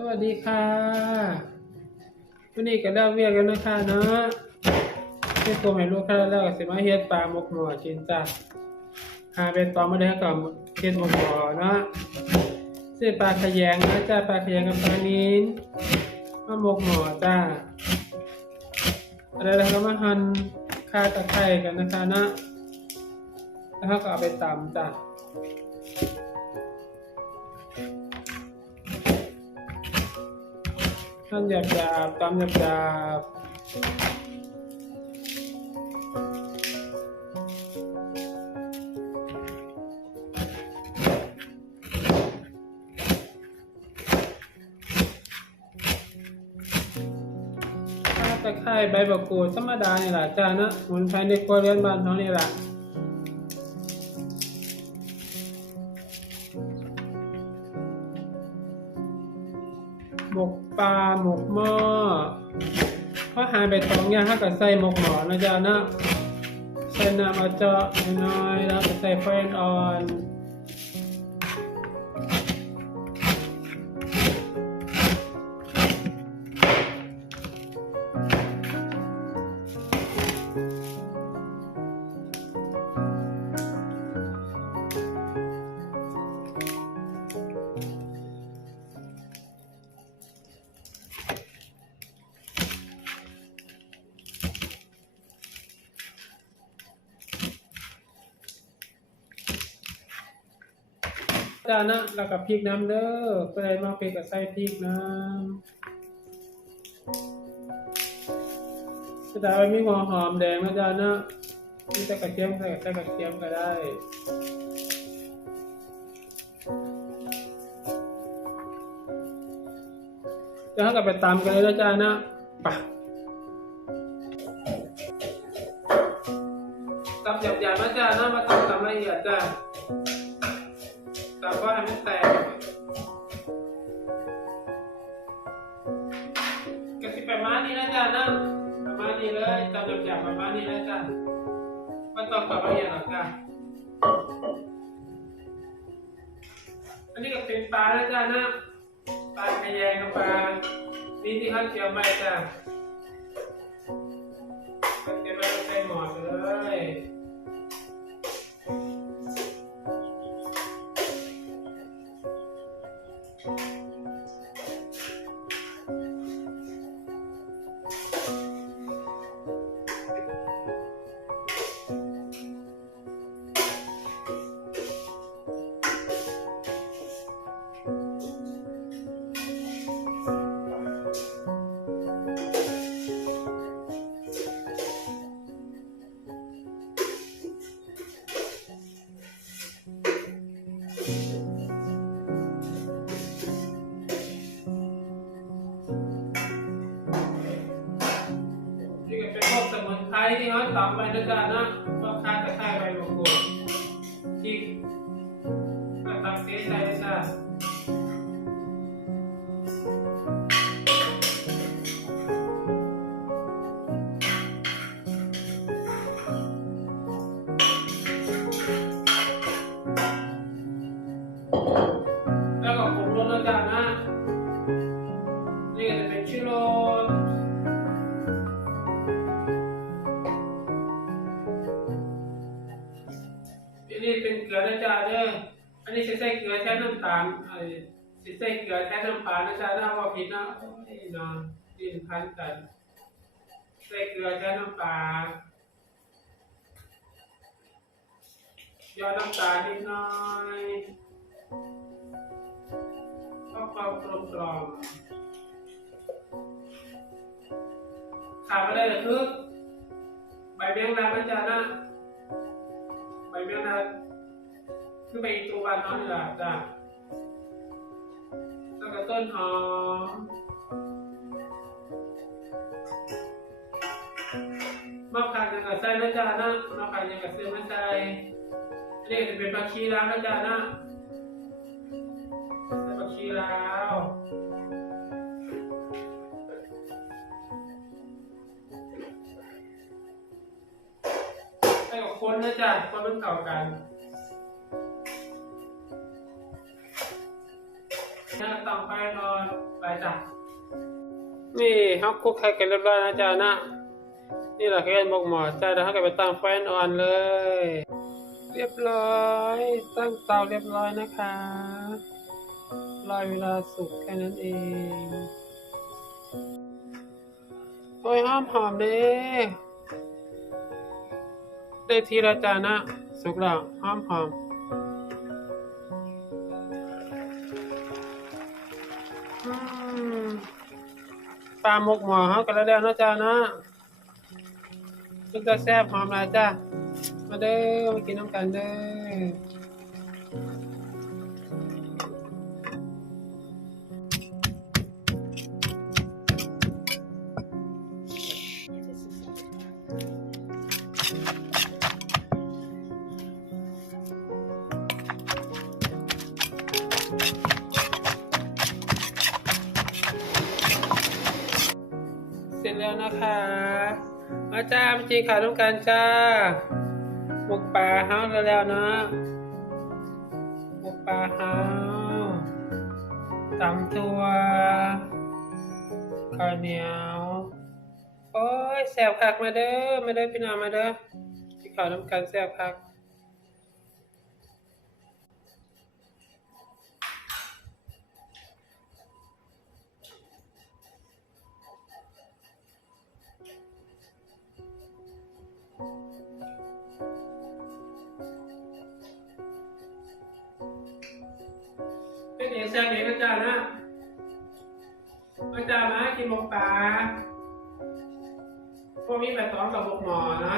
สวัสดีค่ะวันนี้ก็ได้เวียกกันนะคะเนาะที่ตัวให้ลูกค้าแล้วก็สิมาเฮ็ดปลาหมกหมอกินจ้ะหาเป็นตอมาได้กับเฮ็ดหมกหมอเนาะซื้อปลาขยงนะจ้ะปลาขยงกับปลานินมาหมกหมอจ้าอะไรแล้วก็มาหั่นข่าตะไคร้กันนะคะนาะแล้วก็เอาไปตำจ้ะ ท่านหยาบหยาบตามหยาบหยาบตะไคร้ใบบักกูดธรรมดานี่แหละจานอะสมุนไพรในครัวเรือนบ้านเขานี่แหละ หมกปลาหมกหม้อพอหายไปตองอย่างถ้ากับใส่หมกหมอนะจ๊านะใส่น้ำอาเจะน้อยแล้วก็ใส่ไฟอ่อน จานะแล้วกับพริกน้ำเด้อเพื่อให้มาเป็นกับใส่พริกน้ำจะได้ไม่มีหัวหอมแดงนะจานะนี่จะกระเทียมใส่ใส่กระเทียมก็ได้จะให้กับไปตามกันเลยนะจานะไปะ มันแตกกระสิบประมานี้นะจ้านะประมาณนี้เลยตำหยาบประมาณนี้นะจ้าไม่ต้องตำละเอียดหรอกจ้าอันนี้ก็เป็นปลานะจ้านะปลาขยงกับปลานี่ที่เขาเจียวไปจ้า นี่ ที่เขาตำไปนะจ๊ะนะก็คาจะคาดไป ตาลไอ้สิใส่เกลือแทนน้ำปลานะจ๊ะถ้าว่าผิดนะโอ้ยนอนดินพันกันใส่เกลือแทนน้ำปลายอดน้ำตาลนิดน่อยก็ความกลมกล่อมขาดไม่ได้เลยคือใบเบี้ยงดานะจ๊ะนะใบเบี้ยนะคือใบตัวบานน้อยนี่แหละจ้ะ ต้นหอมมะขามยังกับใส่นะจ๊ะนะมะขามยังกับซื้อมาใส่อันนี้จะเป็นผักชีลาวนะจ๊ะนะใส่ผักชีแลาวให้กับคนนะจ๊ะคนมันเก่ากัน ต่อไปนอนไปจ้ะนี่เขาคุกไข่กันเรียบร้อยนะจ๊ะนะ นี่แหละคือการบอกหมอจ้าเดี๋ยวเขาก็ไปตั้งไฟอ่อนเลย เรียบร้อย ตั้งเตาเรียบร้อยนะคะรอเวลาสุกแค่นั้นเองโอ้ยหอมหอมเด้ได้ทีละจานนะสุกแล้วหอมหอม ปลาหมกหมอเฮากันแล้วแล้วนะจ้านะซึ่งจะแซ่บหอมหลายจ้ามาเด้อมากินน้ำกันเด้อ นะคะอาจ้าจริงค่ะต้องการจ้าหมกป่าเฮาแล้วแล้วนะหมกป่าเฮาตำตัวข้าวเหนียว โอ้ยแซ่บคักมาเด้อมาเด้อพี่น้องมาเด้อที่ขาวต้องการแซ่บคัก เป็นเอกแซ่บเอกอาจารย์นะอาจารย์นะกินหมกปลาพวกนี้แบบสองกับหมกหมอนะ